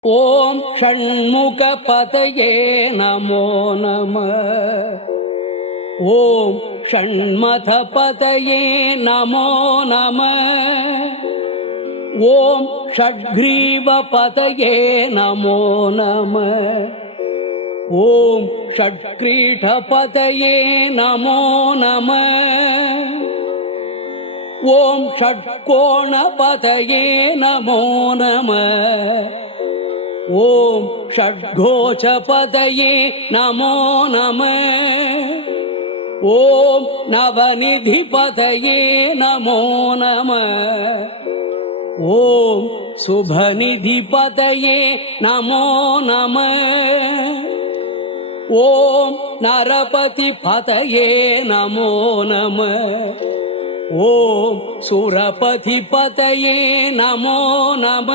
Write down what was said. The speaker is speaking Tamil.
ஓம் ஷண்முகபதயே நமோ நம. ஓம் ஷண்மதபதயே நமோ நம. ஓம் ஷட்கிரீவபதயே நமோ நம. ஓம் ஷட்கிரீடபதயே நமோ நம. ஓம் ஷட்கோணபதயே நமோ நம. ஓம் ஷட்கோச்சபதயே நமோ நம. ஓம் நவநிதிபதயே நமோ நம. ஓம் சுபநிதிபதயே நமோ நம. ஓம் நரபதிபதயே நமோ நம. ஓம் சுரபதிபதயே நமோ நம.